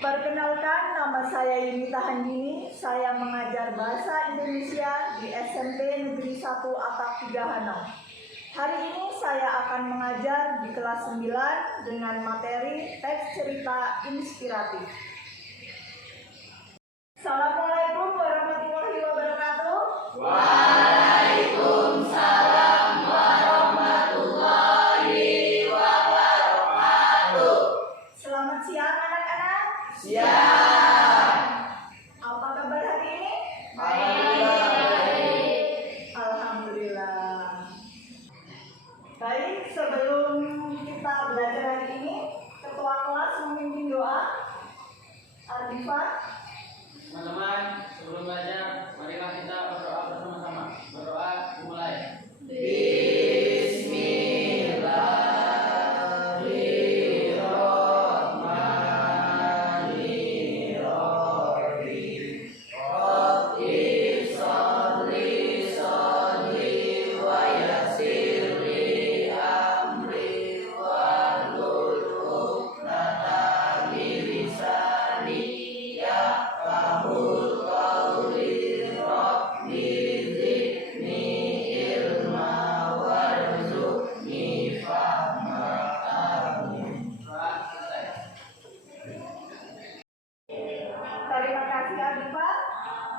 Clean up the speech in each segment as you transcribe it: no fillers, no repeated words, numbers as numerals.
Perkenalkan, nama saya Yunita Handini. Saya mengajar Bahasa Indonesia di SMP Negeri 1 Atap 3 Hanau. Hari ini saya akan mengajar di kelas 9 dengan materi teks cerita inspiratif. Assalamualaikum warahmatullahi wabarakatuh. Waalaikumsalam warahmatullahi wabarakatuh. Selamat siang anak-anak. Siang. Apa kabar hari ini? Baik. Alhamdulillah. Baik, sebelum kita belajar hari ini, ketua kelas memimpin doa. Aldifa. Teman-teman, sebelum belajar, marilah kita berdoa bersama-sama. Berdoa dimulai. Terima kasih Aldifa.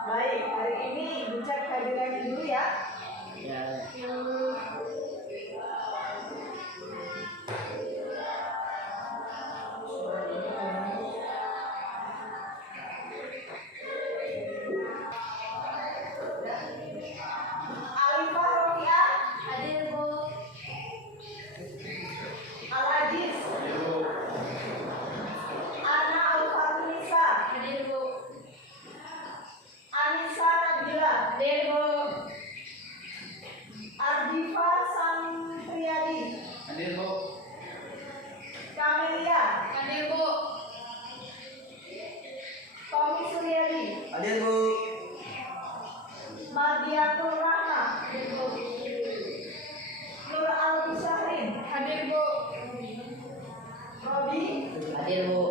Baik, hari ini Ibu cek kehadiran dulu ya. Alifah Rofiah. Hadir, Bu. Al-Aziz. Ana Al-Fatunisa. Hadir, Bu. Anissa Nabila. Hadir, Bu. Ardifa Santriadi. Hadir, Bu. Kamelia. Hadir, Bu. Tommy Suryadi. Hadir, Bu. Mardiatul Rahma. Hadir, Bu. Nur Al-Musyahrin. Hadir, Bu. Robi. Hadir, Bu.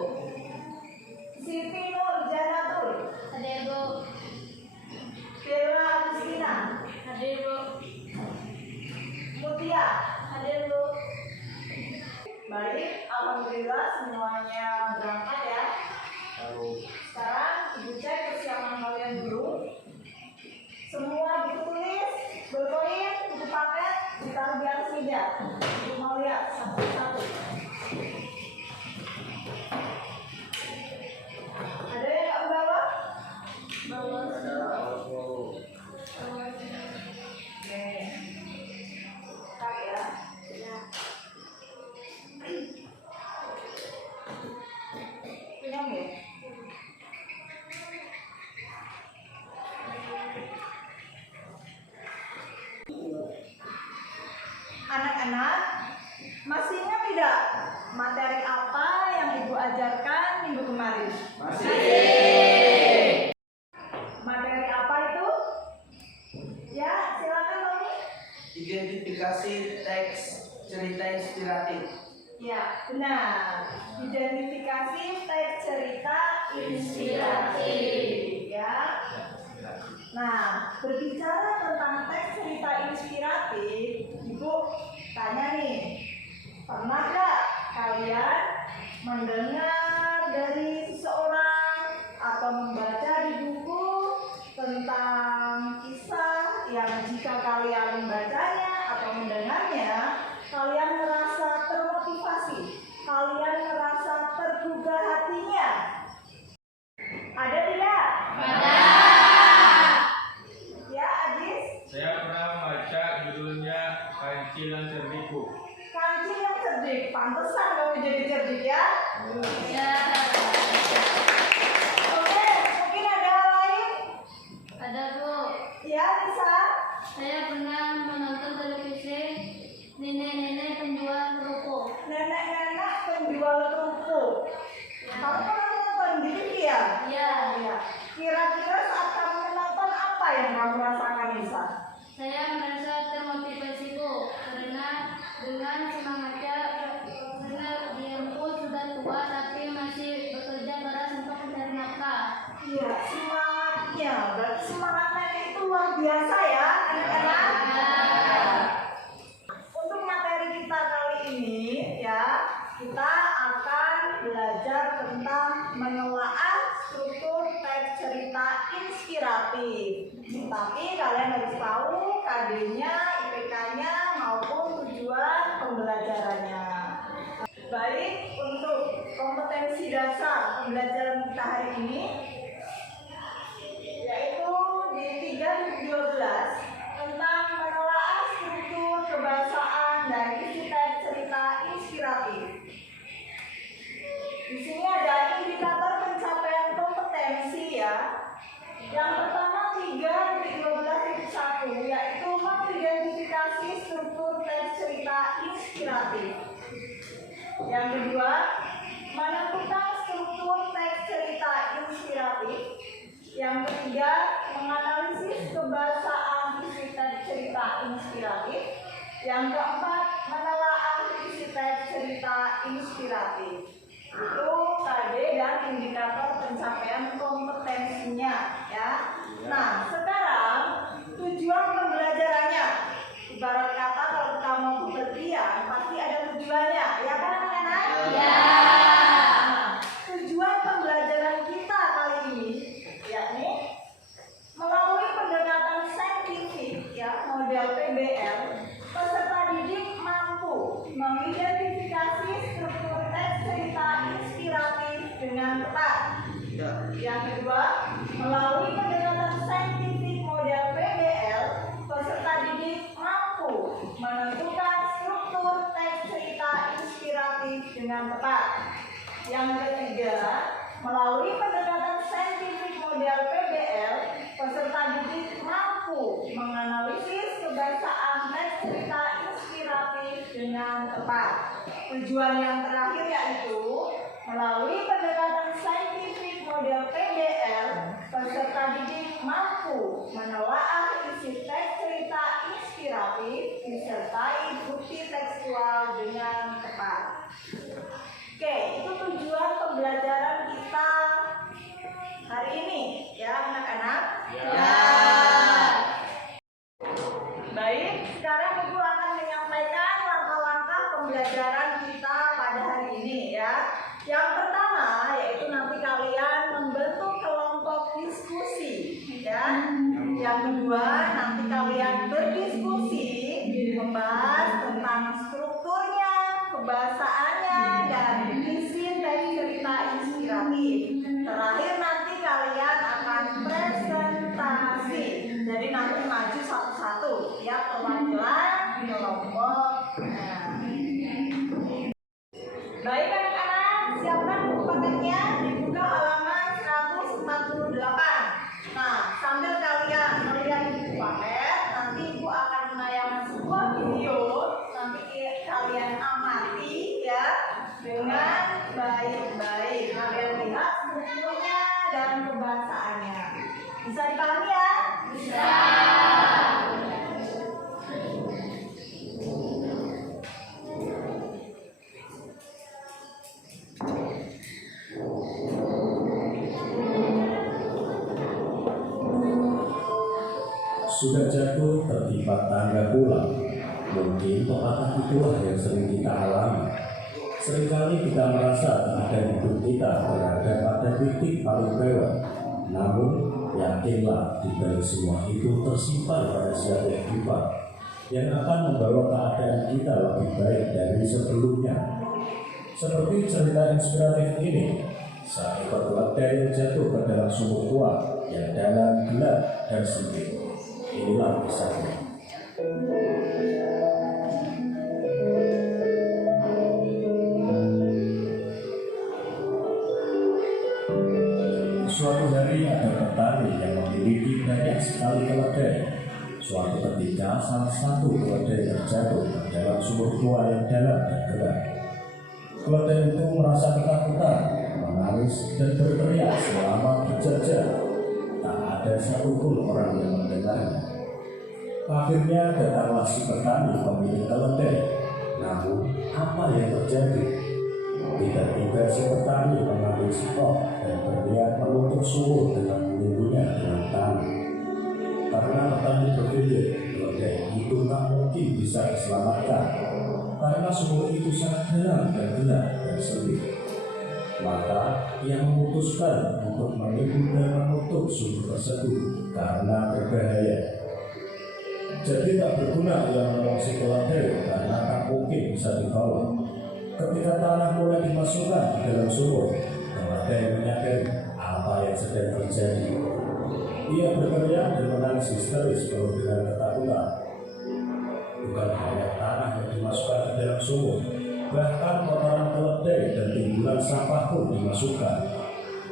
Siti Nur Janatul. Hadir, Bu. Bella Agustina. Hadir, Bu. Mutia. Hadir, Bu. Baik, alhamdulillah semuanya berangkat ya. Sekarang Ibu cek kesiapan kalian dulu. Semua buku tulis, berkoin, buku paket, ditaruh di atas meja. Ibu mau lihat satu-satu. Ada yang nggak membawa? Oke. Tak ya. Kenyang ya? Anak-anak, masih ingat tidak materi apa yang Ibu ajarkan minggu kemarin? Masih. Materi apa itu? Ya, silakan Tommy. Identifikasi teks cerita inspiratif. Ya, benar. Identifikasi teks cerita inspiratif. Ya. Nah, berbicara tentang teks cerita inspiratif, Ibu tanya nih, pernah nggak kalian mendengar dari seseorang atau membaca di buku tentang kisah yang jika kalian membacanya atau mendengarnya, kalian merasa termotivasi, kalian merasa tergugah hatinya? Ada tidak? Ada. Ya, Aziz. Saya pernah membaca judulnya Kancil yang Cerdik, Bu. Kancil yang cerdik, pantesan kamu jadi cerdik ya. Ya. Oke, mungkin ada hal lain? Ada, Bu. Ya, bisa. Saya pernah menonton televisi nenek-nenek penjual kerupuk. Nenek-nenek penjual kerupuk. Kamu pernah nonton di TV ya? Iya. Iya. Kira-kira saat kamu menonton apa yang kamu rasakan, Nisa? Saya merasa termotivasi, Bu, karena dengan semangatnya, karena dia pun sudah tua tapi semangatnya itu luar biasa ya anak-anak. Untuk materi kita kali ini ya, kita akan belajar tentang menelaah struktur teks cerita inspiratif. Tapi kalian harus tahu KD-nya, IPK-nya maupun tujuan pembelajarannya. Baik, untuk kompetensi dasar pembelajaran kita hari ini, yaitu di 3.12 tentang menelaah struktur kebahasaan dan isi teks cerita inspiratif. Di sini ada indikator pencapaian kompetensi ya. Yang pertama 3.12.1 yaitu mengidentifikasi struktur teks cerita inspiratif. Yang kedua, menentukan struktur teks cerita inspiratif. Yang ketiga, menganalisis kebahasaan isi teks cerita inspiratif. Yang keempat, menelaah isi teks cerita inspiratif. Itu KD dan indikator pencapaian kompetensinya ya. Nah, sekarang tujuan pembelajarannya. Ibarat kata kalau kita mau bepergian pasti ada tujuannya, ya kan anak-anak? Ya. Nah, tujuan pembelajaran kita kali ini yakni melalui pendekatan saintifik ya, model PBL, peserta didik mampu mengidentifikasi struktur teks cerita inspiratif dengan tepat. Yang kedua, melalui pendekatan saintifik model PBL, peserta didik mampu menentukan struktur teks cerita inspiratif dengan tepat. Yang ketiga, melalui pendekatan saintifik model PBL, peserta didik mampu menganalisis kebahasaan teks cerita inspiratif dengan tepat. Tujuan yang terakhir yaitu melalui pendekatan saintifik model PBL, peserta didik mampu menelaah isi teks cerita inspiratif disertai bukti tekstual dengan tepat. Oke, itu tujuan pembelajaran kita hari ini ya anak-anak. Ya. Baik, sekarang Ibu akan menyampaikan langkah-langkah pembelajaran kita pada hari ini ya. Yang pertama yaitu nanti kalian membentuk kelompok diskusi ya. Yang kedua nanti kalian berdiskusi membahas tentang strukturnya, kebahasaannya dan isi teks cerita inspiratif. Terakhir nanti kalian akan presentasi. Jadi nanti maju satu-satu ya, perwakilan kelompok. Baik anak-anak, siapkan buku paketnya, dibuka halaman 148. Nah, sambil kalian melihat buku paket, nanti Ibu akan menayangkan sebuah video. Nanti kalian amati ya dengan baik-baik. Kalian lihat strukturnya dan kebahasaannya. Bisa dipahami ya? Bisa. Sudah jatuh tertimpa tangga pulang. Mungkin pepatah itulah yang sering kita alami. Seringkali kita merasa keadaan hidup kita berada pada titik paling bawah. Namun, yakinlah di balik semua itu tersimpan rahasia kehidupan yang akan membawa keadaan kita lebih baik dari sebelumnya. Seperti cerita inspiratif ini, seekor keledai yang jatuh ke dalam sumur tua yang dalam, gelap, dan sempit. Inilah kisahnya. Suatu hari ada petani yang memiliki banyak sekali keledai. Suatu ketika salah satu keledai terjatuh ke dalam sumur tua yang dalam dan gelap. Keledai itu merasa ketakutan, menangis dan berteriak selama berjam-jam. Tak ada satupun orang yang mendengarnya. Akhirnya datanglah si petani pemilik keledai. Namun apa yang terjadi? Tiba-tiba si petani mengambil stok dan berniat menutup sumur dengan menunggunya dengan tanah. bisa diselamatkan karena sumur itu sangat dalam dan gelap dan sempit. Maka ia memutuskan untuk menimbun dan menutup sumur tersebut karena berbahaya. Jadi tak berguna ia menolong si keledai karena tak mungkin bisa ditolong. Ketika tanah mulai dimasukkan di dalam sumur, keledai menyadari apa yang sedang terjadi. Ia berteriak dan menangis histeris penuh dengan ketakutan. Bukan hanya tanah yang dimasukkan ke dalam sumur, bahkan kotoran keledai dan timbulan sampah pun dimasukkan.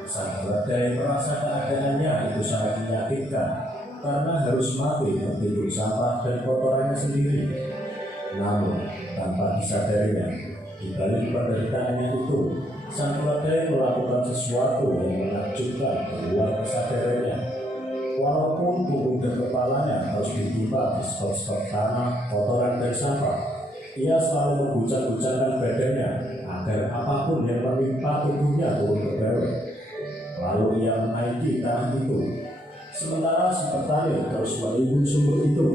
Sang keledai merasa keadaannya itu sangat menyakitkan karena harus mati tertimbun sampah dan kotorannya sendiri. Namun, tanpa disadarinya, di balik penderitaannya itu, sang keledai melakukan sesuatu yang menakjubkan di luar kesadarannya. Walaupun tubuh dan kepalanya harus ditimpa di stok-stok tanah, kotoran, dan sampah, ia selalu mengguncang-guncangkan badannya agar apapun yang menimpa tubuhnya turun ke bawah. Lalu ia menaiki tanah itu, sementara si petani terus menimbun sumur itu.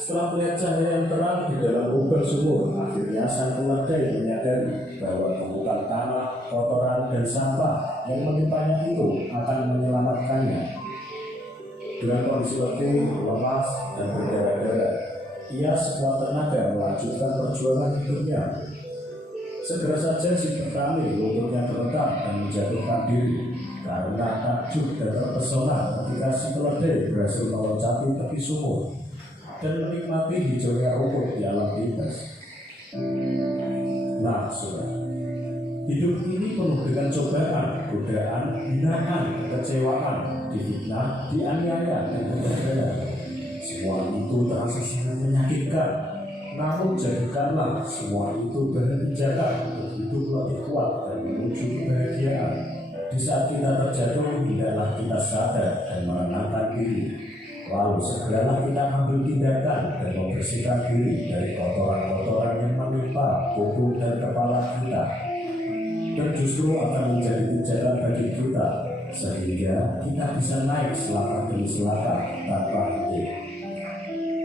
Setelah melihat cahaya yang terang di dalam lubang sumur, akhirnya sang keledai menyadari bahwa tumpukan tanah, kotoran, dan sampah yang menimpanya itu akan menyelamatkannya. Dengan kondisi letih, lemas, dan berdarah-darah, ia sekuat tenaga melanjutkan perjuangan hidupnya. Segera saja si petani lututnya terentang dan menjatuhkan diri karena takjub dan terpesona ketika si keledai berhasil meloncati tepi sumur dan menikmati hijaunya rumput di alam bebas. Nah, saudara, hidup ini penuh dengan cobaan, godaan, hinaan, kekecewaan, difitnah, dianiaya, dan kegagalan. Semua itu terasa sangat menyakitkan. Namun jadikanlah semua itu bahan pijakan untuk hidup lebih kuat dan menuju kebahagiaan. Di saat kita terjatuh, hendaklah kita sadar dan menenangkan diri. Lalu segeralah kita ambil tindakan dan membersihkan diri dari kotoran-kotoran yang menimpa tubuh dan kepala kita. Dan justru akan menjadi pijakan bagi kita, sehingga kita bisa naik selangkah demi selangkah tanpa henti.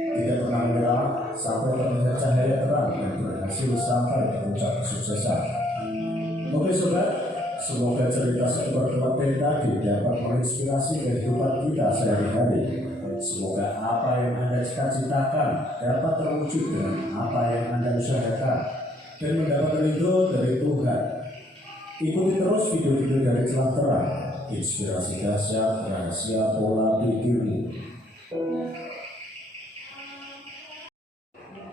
Tidak pernah menyerah sampai terlihat cahaya terang dan berhasil sampai ke puncak kesuksesan. Oke sobat, semoga cerita seekor keledai tadi dapat menginspirasi kehidupan kita sehari-hari. Semoga apa yang Anda cita-citakan dapat terwujud dengan apa yang Anda usahakan dan mendapat ridho dari Tuhan. Ikuti terus video-video dari Celah Terang, inspirasi dahsyat rahasia pola pikirmu.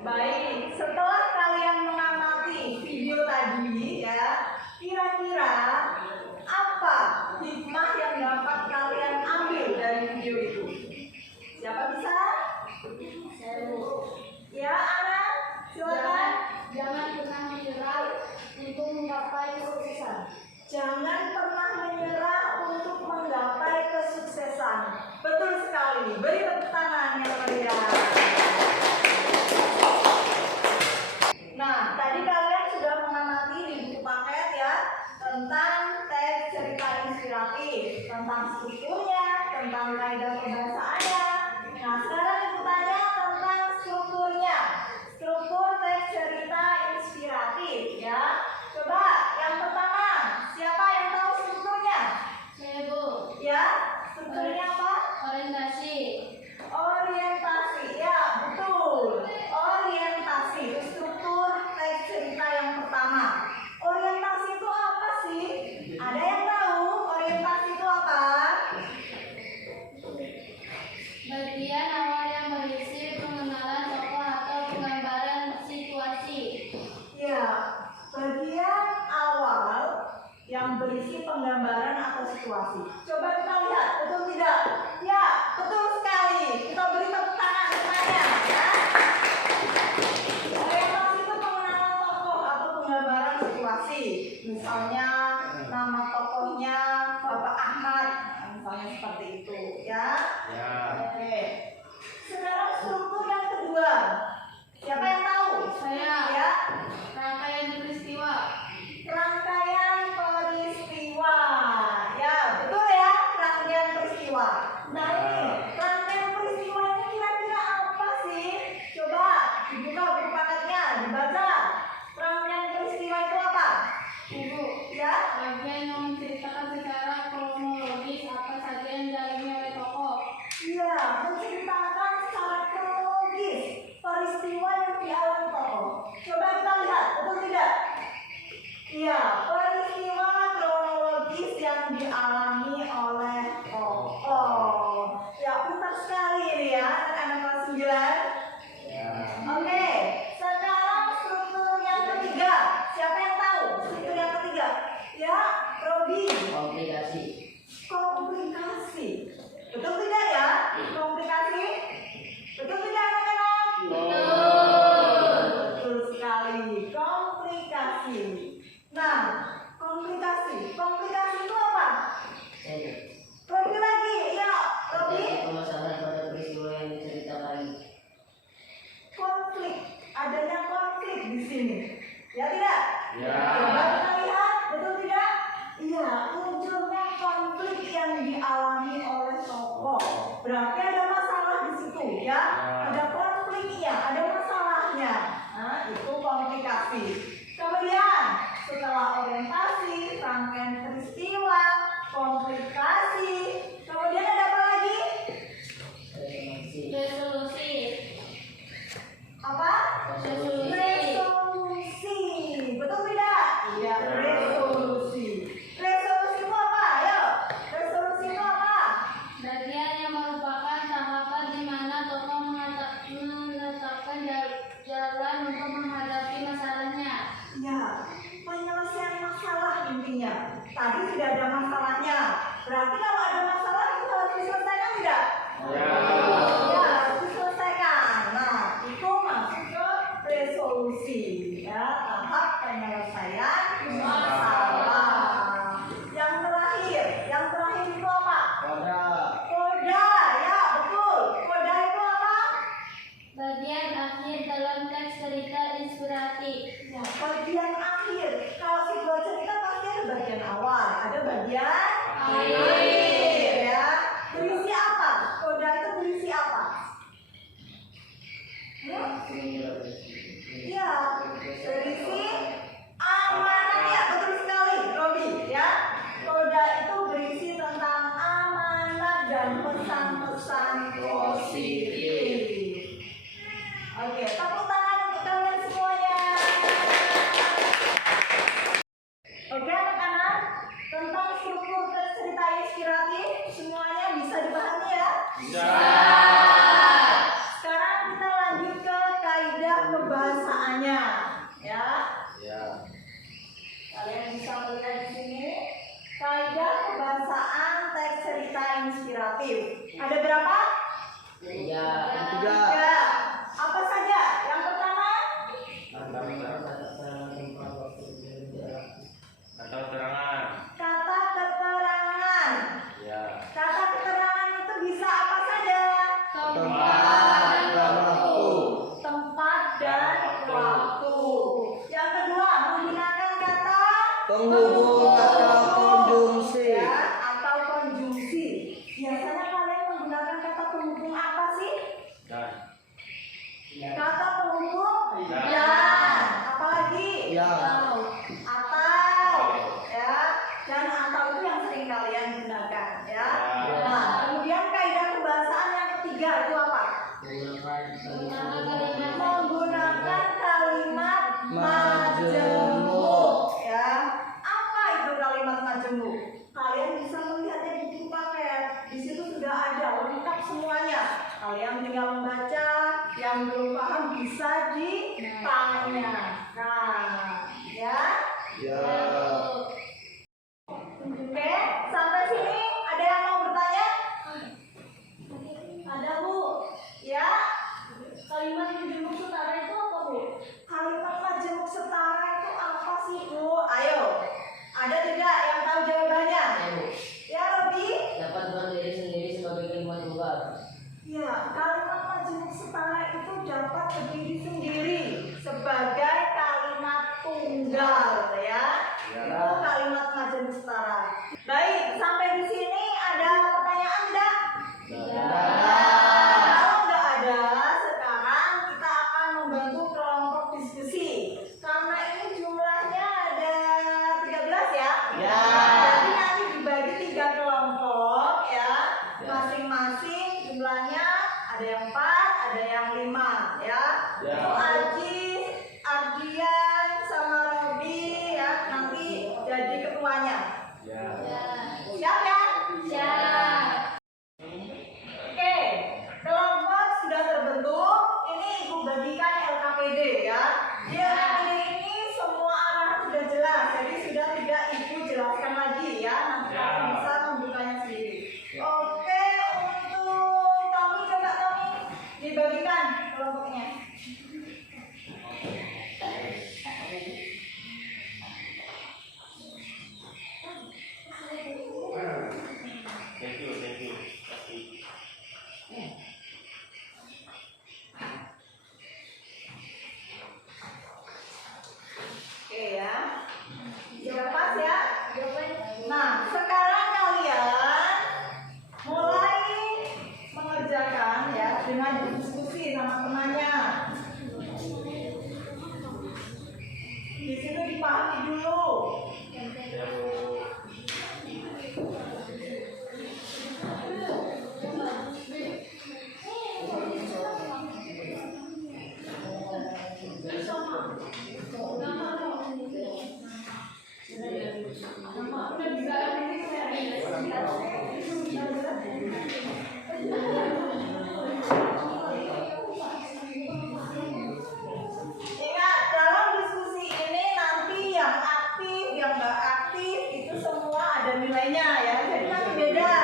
Baik, setelah kalian mengamati video tadi ya, kira-kira apa hikmah yang dapat kalian ambil dari video itu? Siapa bisa? Saya Bu. Ya, Ana, silakan. Jangan pernah menyerah untuk menggapai kesuksesan. Jangan pernah menyerah untuk menggapai kesuksesan. Betul sekali. Beri tepuk tangan yang meriah. Nah, tadi kalian sudah mengamati di buku paket ya tentang teks cerita inspiratif, tentang strukturnya, tentang kaidah perbahasaannya. Nah, sekarang ibu tanya tentang strukturnya. Struktur teks cerita inspiratif ya. Coba yang pertama, siapa yang tahu strukturnya? Saya Bu. Ya, strukturnya apa? Orientasi. Orientasi, ya betul. Orientasi itu struktur teks cerita yang pertama. Orientasi itu apa sih? Ada yang tahu orientasi itu apa? Bagian awal yang berisi pengenalan tokoh atau penggambaran situasi. Ya, bagian awal yang berisi penggambaran atau situasi. Coba kita lihat, betul tidak? Ya, betul sekali. Kita beri tepuk tangan semuanya ya. Orientasi itu pengenalan tokoh atau penggambaran situasi. Misalnya nama tokohnya Bapak Ahmad, misalnya seperti itu ya. Ya. Oke. Sekarang struktur yang kedua. Siapa yang tahu? Saya. Ya. Rangkaian peristiwa. Rangkaian peristiwa. Ya, betul ya, rangkaian peristiwa. Nah, ini rangkaian peristiwa ini kira-kira apa sih? Coba bagian yang menceritakan secara kronologis apa saja yang dialami oleh tokoh. Iya, menceritakan secara kronologis peristiwa yang dialami tokoh. Coba kita lihat, betul tidak? Iya, peristiwa kronologis yang dialami oleh tokoh. Ya, pintar sekali ini ya, anak-anak kelas 9. Oke, sekarang struktur yang ketiga. Siapa yang tahu struktur yang ketiga? Ya, Robi. Komplikasi. Komplikasi. Betul tidak ya? Komplikasi? Betul tidak anak-anak? Betul sekali. Komplikasi. Nah, komplikasi. Komplikasi itu apa? Robi lagi. Ya, Robi. Permasalahan pada peristiwa yang diceritakan. Konflik. Adanya konflik di sini. Ya tidak? Ya. Coba kita lihat. Betul tidak? Iya, munculnya konflik yang dialami oleh tokoh. Berarti ada masalah di situ ya. Ada konfliknya, ada masalahnya. Nah, itu komplikasi. Kemudian setelah orientasi, rangkaian peristiwa, komplikasi. Kemudian ada apa lagi? Resolusi. Apa? Resolusi. Betul tidak? Iya, resolusi. Resolusi itu apa? Ayo. Resolusi itu apa? Bagian yang merupakan tahapan di mana tokoh menetapkan jalan untuk menghadapi masalahnya. Ya, penyelesaian masalah intinya. Tadi sudah ada masalahnya. Berarti kalau ada masalah itu harus diselesaikan tidak? Ya. Ya, harus diselesaikan. Nah, itu masuk ke resolusi. Ya, tahap penyelesaian masalah. Yang terakhir itu apa? Koda, ya betul. Koda itu apa? Bagian akhir dalam teks cerita inspiratif. Ya, bagian akhir. Kalau sebuah cerita pasti ada bagian awal, ada bagian akhir. Ya, berisi apa? Koda itu berisi apa? Ya, berisi amanat ya, betul sekali, Robi. Ya, koda itu berisi tentang amanat dan pesan-pesan positif. Oke, tepuk tangan untuk kalian semuanya. Oke anak-anak, tentang struktur cerita inspiratif semuanya bisa dipahami ya? Bisa. Sekarang kita lanjut ke kaidah kebahasaannya, ya. Ya. Kalian bisa melihat di sini kaidah kebahasaan teks cerita inspiratif. Ada berapa? 3. Apa saja? Yang pertama, Atau terangan. kata keterangan. Ya. Kata keterangan itu bisa apa saja? Tempat dan waktu. Tempat dan waktu. Yang kedua, menggunakan kata Penghubung atau konjungsi. ya, atau konjungsi. Biasanya kalian menggunakan kata penghubung apa sih? Dan. Kata penghubung Dan. dan. Apalagi? Yang. Atau. Ya. Dan atau itu yang sering kalian gunakan. Ya. Ya. Nah, kemudian kaidah kebahasaan yang ketiga itu apa? Menggunakan kalimat majemuk. Ya. Apa itu kalimat majemuk? Kalian bisa melihatnya di buku paket. Di situ sudah ada lengkap semuanya. Kalian tinggal membaca. Yang belum paham bisa ditanyakan. Ya. Ya. Oke, sampai sini ada yang mau bertanya? Ada Bu? Ya. Kalimat majemuk setara itu apa Bu? Kalimat majemuk setara itu apa sih Bu? Ayo. Ada tidak yang tahu jawabannya? Ya Robi? Dapat berdiri sendiri sebagai kalimat tunggal. Ya, kalimat majemuk setara itu dapat berdiri sendiri sebagai Siap ya? Oke, kelompok sudah terbentuk. Ini Ibu bagikan LKPD ya. Di LKPD ini semua arahan sudah jelas, jadi sudah tidak Ibu jelaskan lagi ya. Nanti kamu bisa membukanya sendiri. Oke, untuk Tommy, coba Tommy dibagikan kelompoknya. Oke ya, sudah pas ya. Nah, sekarang kalian mulai mengerjakan ya dengan diskusi sama temannya. Di sini dipahami dulu. Ingat, dalam diskusi ini nanti yang aktif, yang nggak aktif itu semua ada nilainya ya. Jadi nanti beda.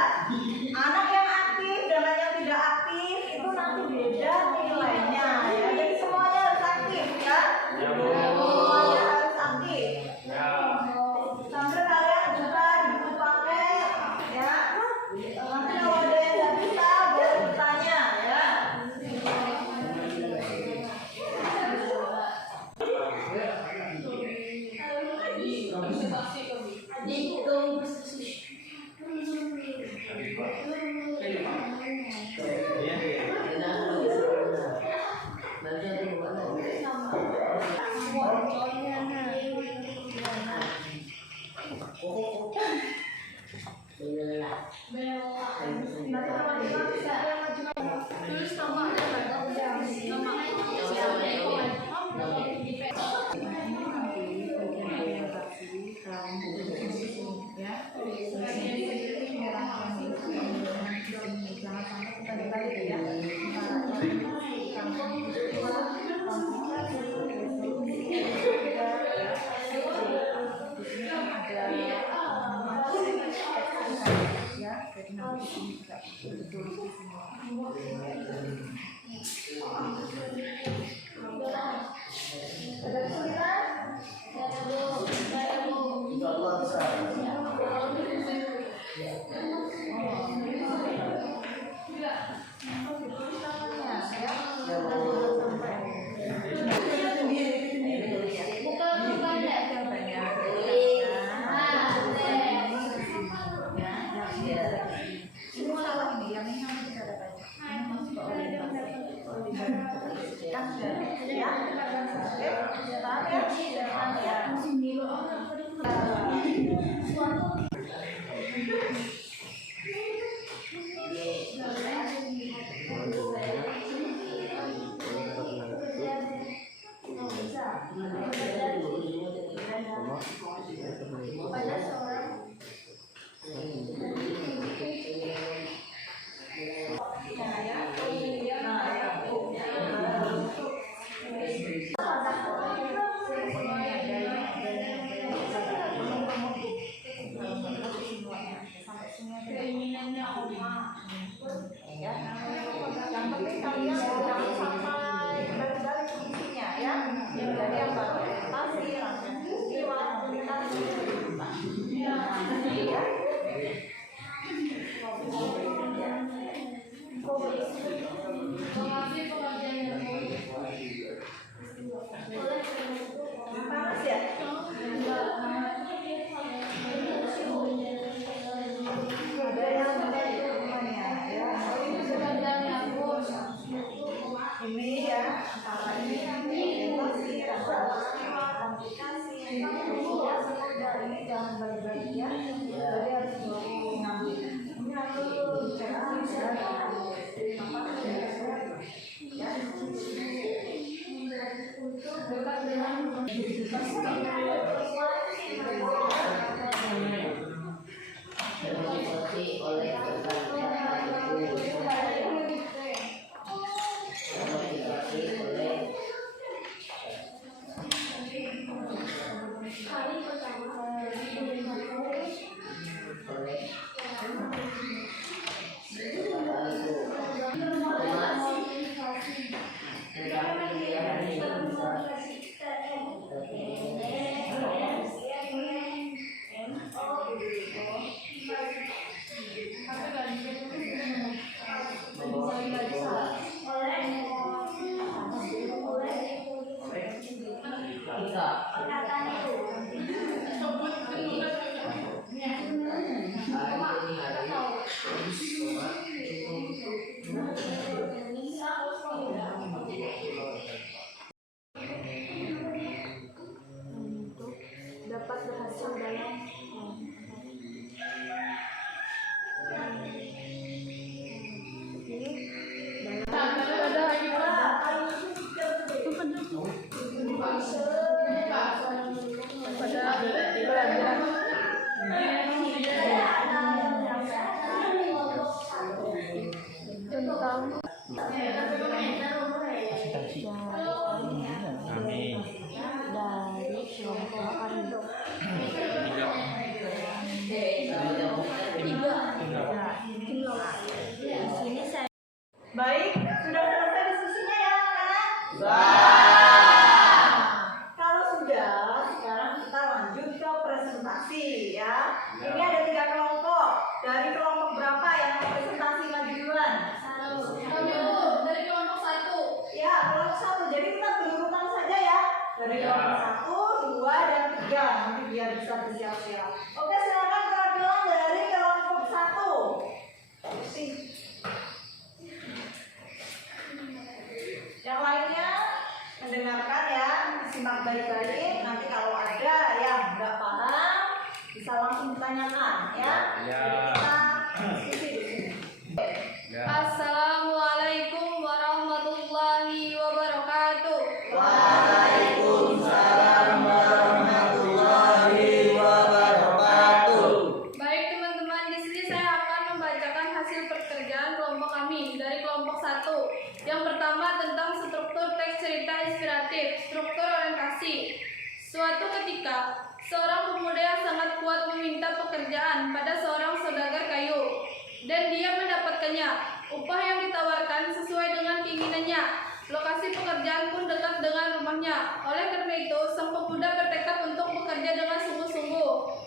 Anak yang aktif dan anak yang tidak aktif itu nanti beda nilainya ya. Jadi semuanya harus aktif ya. Semuanya harus aktif. Sampai kalian juga buku paket ya. Nanti kalau ada yang nggak bisa boleh bertanya ya. Ada kesulitan? Keinginannya oma ya. Yang penting kalian jangan sampai balik-balik fungsinya ya. Jadi yang baru orientasi, rangkaian peristiwa, komunikasi, ya. Panas ya? Ada yang membantu rumahnya ya. Ini ya, antara ini orientasi, komunikasi, ya semoga ini jangan balik-balik ya. Jadi harus mengambil. Ini harus dekat dengan dari kelompok berapa yang mau presentasi maju duluan? Kami dari kelompok 1. Ya, kelompok 1. Jadi kita berurutan saja ya. Dari kelompok 1, 2, dan 3. Nanti biar bisa bersiap-siap. Oke, silakan perwakilan dari kelompok 1. Yang lainnya mendengarkan ya, simak baik-baik. Nanti kalau ada yang nggak paham, bisa langsung ditanyakan ya. Ya. Jadi kita diskusi di sini. Ya. Assalamualaikum warahmatullahi wabarakatuh. Waalaikumsalam warahmatullahi wabarakatuh. Baik teman-teman, di sini saya akan membacakan hasil pekerjaan kelompok kami dari kelompok 1. Yang pertama tentang struktur teks cerita inspiratif, struktur orientasi. Suatu ketika, seorang pemuda yang sangat kuat meminta pekerjaan pada seorang saudagar kayu, dan dia mendapatkannya. Upah yang ditawarkan sesuai dengan keinginannya. Lokasi pekerjaan pun dekat dengan rumahnya. Oleh karena itu, sang pemuda bertekad untuk bekerja dengan sungguh-sungguh.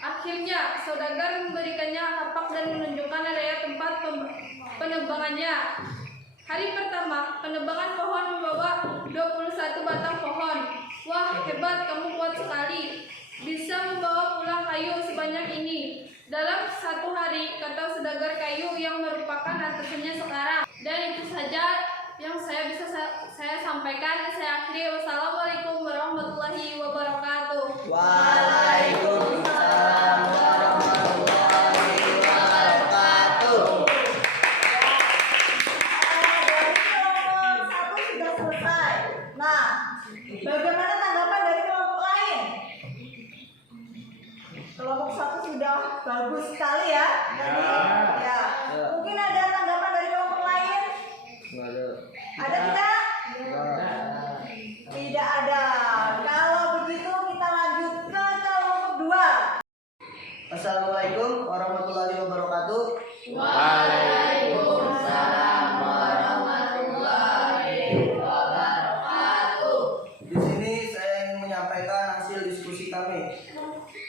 Akhirnya, saudagar memberikannya kapak dan menunjukkan area tempat penebangannya. Hari pertama, penebangan pohon membawa 21 batang pohon. Wah, hebat, kamu kuat sekali. Bisa membawa pulang kayu sebanyak ini. Dalam satu hari, kata saudagar kayu yang merupakan atasannya sekarang. Dan itu saja yang saya bisa saya sampaikan. Saya akhiri. Wassalamualaikum warahmatullahi wabarakatuh. Waalaikumsalam warahmatullahi wabarakatuh. Dari kelompok 1 sudah selesai. Nah, bagaimana tanggapan dari kelompok lain? Kelompok 1 sudah bagus sekali ya. Tadi, ya. Mungkin ada tanggapan dari kelompok lain? Ada tidak? Tidak ada. Kalau begitu kita lanjut ke kelompok 2. Assalamualaikum warahmatullahi wabarakatuh. Waalaikumsalam warahmatullahi wabarakatuh. Di sini saya ingin menyampaikan hasil diskusi kami.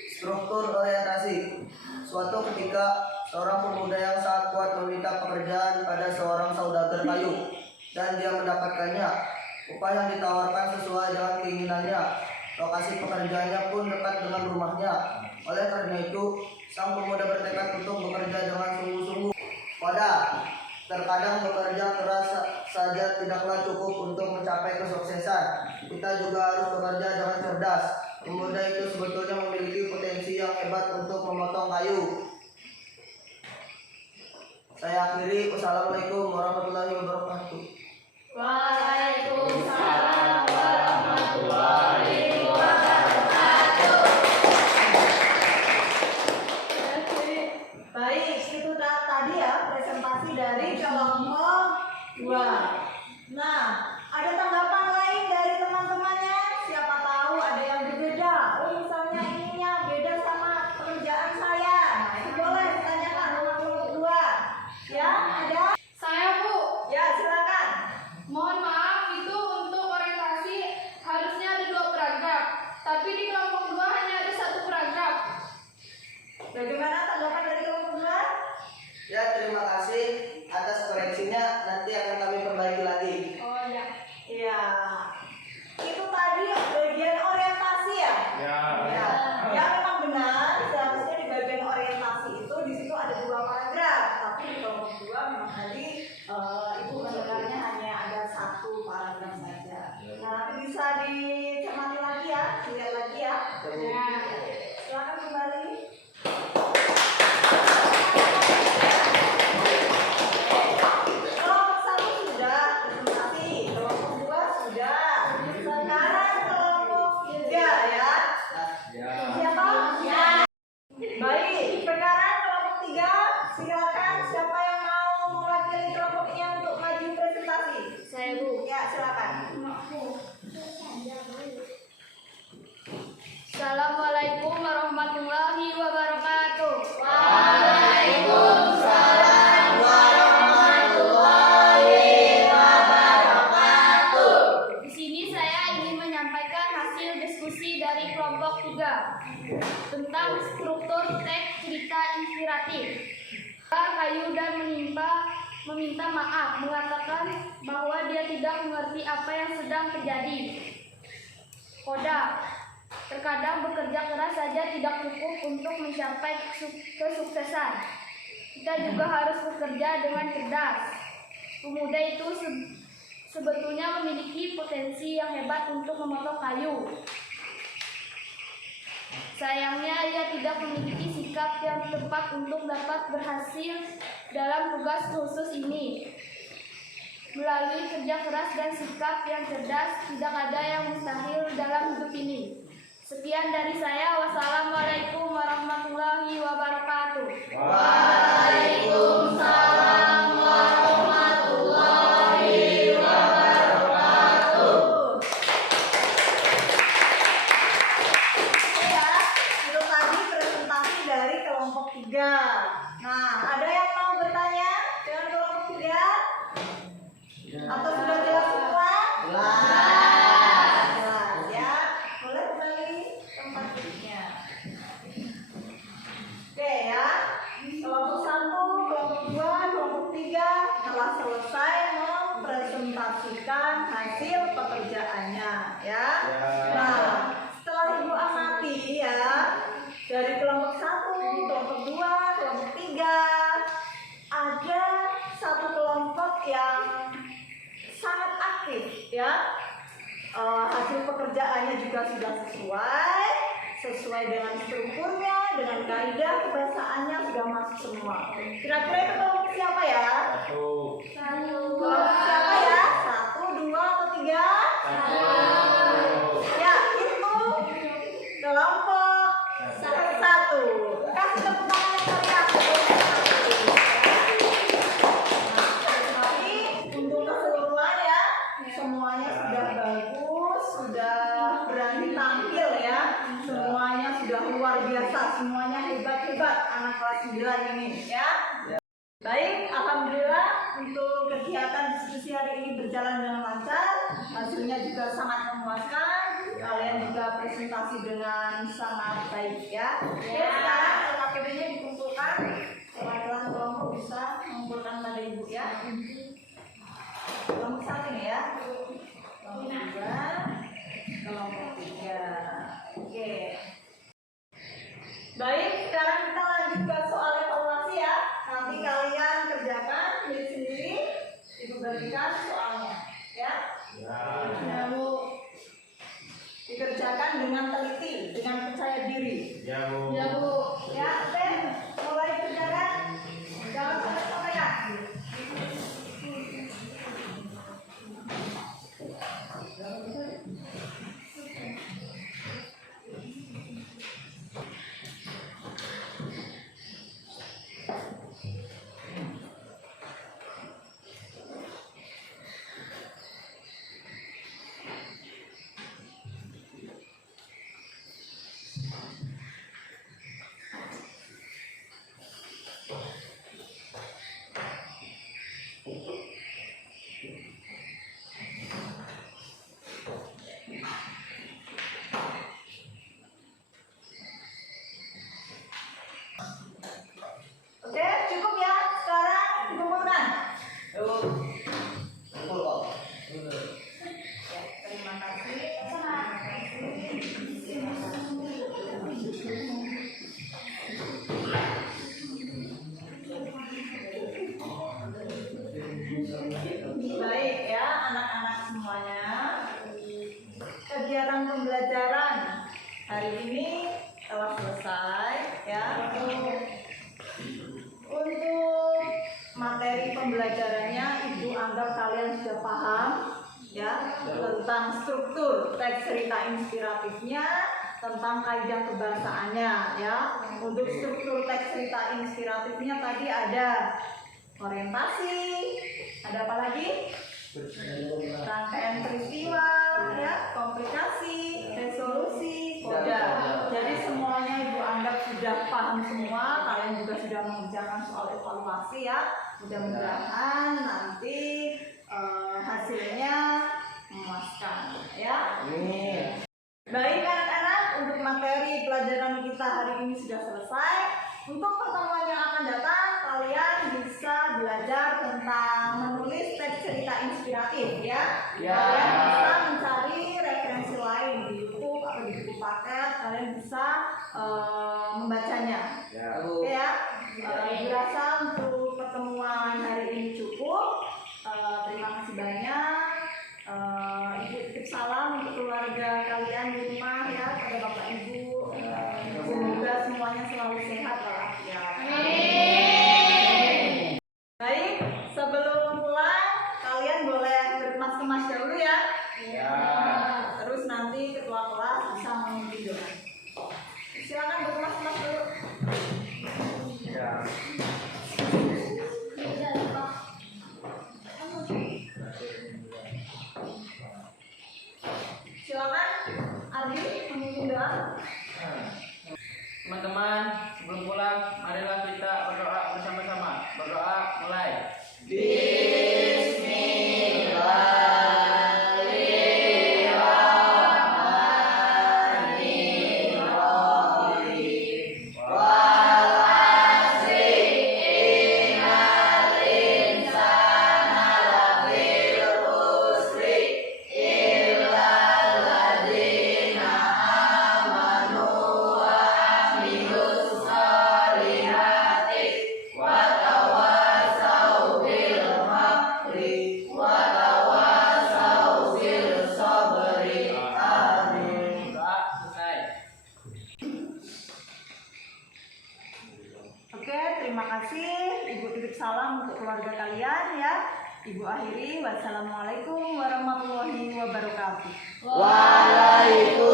Struktur orientasi. Suatu ketika, seorang pemuda yang sangat kuat meminta pekerjaan pada seorang saudagar kayu, dan dia mendapatkannya. Upah yang ditawarkan sesuai dengan keinginannya. Lokasi pekerjaannya pun dekat dengan rumahnya. Oleh karena itu, sang pemuda bertekad untuk bekerja dengan sungguh-sungguh. Terkadang bekerja keras saja tidaklah cukup untuk mencapai kesuksesan. Kita juga harus bekerja dengan cerdas. Pemuda itu sebetulnya memiliki potensi yang hebat untuk memotong kayu. Saya akhiri. Wassalamualaikum warahmatullahi wabarakatuh. Waalaikumsalam warahmatullahi wabarakatuh. Baik, itu tadi ya presentasi dari kelompok 2. Nah, ada tanggapan lain dari teman-temannya? Siapa tahu ada yang berbeda. Oh, misalnya ininya beda sama pekerjaan saya. Nah, itu boleh ditanyakan sama kelompok 2. Ya, ada? Saya, Bu. Ya, silakan. Mohon maaf, itu untuk orientasi harusnya ada 2 paragraf. Tapi di kelompok 2 hanya ada 1 paragraf. Bagaimana tanggapan dari kelompok 2? Ya, terima kasih atas koreksinya. Nanti akan kami perbaiki lagi. Oh ya. Iya. Itu tadi bagian orientasi ya? Ya. Ya, ya memang benar. Seharusnya di bagian orientasi itu di situ ada 2 paragraf, tapi di kelompok 2 memang tadi ibu mendengarnya hanya ada 1 paragraf saja. Nah, nanti bisa dicermati lagi ya, dilihat lagi ya. Ya. Silakan kembali. Kelompok 1 sudah presentasi, kelompok 2 sudah. Sekarang kelompok 3 ya. Ya. Siapa? Ya. Baik, sekarang kelompok 3, silakan siapa yang mau mewakili kelompoknya untuk maju presentasi? Saya, Bu. Ya, silakan. Assalamualaikum warahmatullahi wabarakatuh. Waalaikumsalam warahmatullahi wabarakatuh. Di sini saya ingin menyampaikan hasil diskusi dari kelompok 3 tentang struktur teks cerita inspiratif. inspiratif. Kayu dan meminta maaf, mengatakan bahwa dia tidak mengerti apa yang sedang terjadi. Koda, terkadang bekerja keras saja tidak cukup untuk mencapai kesuksesan. Kita juga harus bekerja dengan cerdas. Pemuda itu sebetulnya memiliki potensi yang hebat untuk memotong kayu. Sayangnya ia tidak memiliki sikap yang tepat untuk dapat berhasil dalam tugas khusus ini. Melalui kerja keras dan sikap yang cerdas, tidak ada yang mustahil dalam hidup ini. Sekian dari saya. Wassalamualaikum warahmatullahi wabarakatuh. Waalaikumsalam warahmatullahi wabarakatuh. Ya, itu tadi presentasi dari kelompok 3. Nah, ada yang mau bertanya dengan kelompok 3? Atau sudah jelas semua? Jelas ya. Boleh kembali tempat duduknya. Oke ya. Kelompok 1, kelompok 2, kelompok 3 telah selesai mempresentasikan hasil pekerjaannya ya. Nah, setelah Ibu amati ya, dari kelompok 1, kelompok 2, kelompok 3 ada satu kelompok yang sangat aktif ya. Hasil pekerjaannya juga sudah sesuai dengan strukturnya, dengan kaidah kebahasaannya sudah masuk semua. Kira-kira itu kelompok siapa ya? Kelompok siapa ya? 1, 2 atau 3? Ya, itu kelompok 1. Kasih tepuk tangan yang meriah. Tapi untuk keseluruhan ya, semuanya sudah bagus, sudah berani tampil ya. Semuanya sudah luar biasa, semuanya hebat-hebat anak kelas 9 ini ya. Baik, alhamdulillah untuk kegiatan diskusi hari ini berjalan dengan lancar. Hasilnya juga sangat memuaskan. Kalian juga presentasi dengan sangat baik ya. Oke, sekarang LKPD-nya dikumpulkan. Perwakilan kelompok bisa mengumpulkan pada Ibu ya. Kelompok 1 nih ya. Kelompok 2, kelompok 3. Oke. Baik, sekarang kita lanjut ke soal evaluasi ya. Nanti kalian kerjakan sendiri-sendiri. Ibu bagikan soalnya ya. Ya, Bu. Dikerjakan dengan teliti, dengan percaya diri. Ya, Bu. Ya, Bu. Ya, oke. Mulai kerjakan. Jangan sampai ya. Oke, cukup ya. Sekarang dikumpulkan. Betul kok. Ya, terima kasih. Baik ya, anak-anak semuanya. Kegiatan pembelajaran hari ini telah selesai ya. Untuk materi pembelajarannya Ibu anggap kalian sudah paham ya tentang struktur teks cerita inspiratifnya, tentang kaidah kebahasaannya ya. Untuk struktur teks cerita inspiratifnya tadi ada orientasi, ada apa lagi? Rangkaian peristiwa, ya, komplikasi, resolusi, koda. Jadi semuanya Ibu anggap sudah paham semua. Kalian juga sudah mengerjakan soal evaluasi ya. Mudah-mudahan nanti hasilnya memuaskan ya. Baik anak-anak, untuk materi pelajaran kita hari ini sudah selesai. Untuk pertemuan yang akan membacanya. Oke ya. Dirasa untuk pertemuan hari ini cukup. Terima kasih banyak. Ibu titip salam untuk keluarga kalian di rumah ya, pada bapak ibu. Semoga semuanya selalu sehat walafiat. Baik, sebelum pulang kalian boleh berkemas-kemas dulu ya. Terus nanti ketua kelas bisa memimpin doa. Silakan berkemas-kemas dulu. Silakan Ardi memimpin doa. Teman-teman, sebelum pulang, marilah kita berdoa bersama-sama. Berdoa mulai. Doa selesai. Oke, terima kasih. Ibu titip salam untuk keluarga kalian ya. Ibu akhiri. Wassalamualaikum warahmatullahi wabarakatuh. Waalaikumsalam.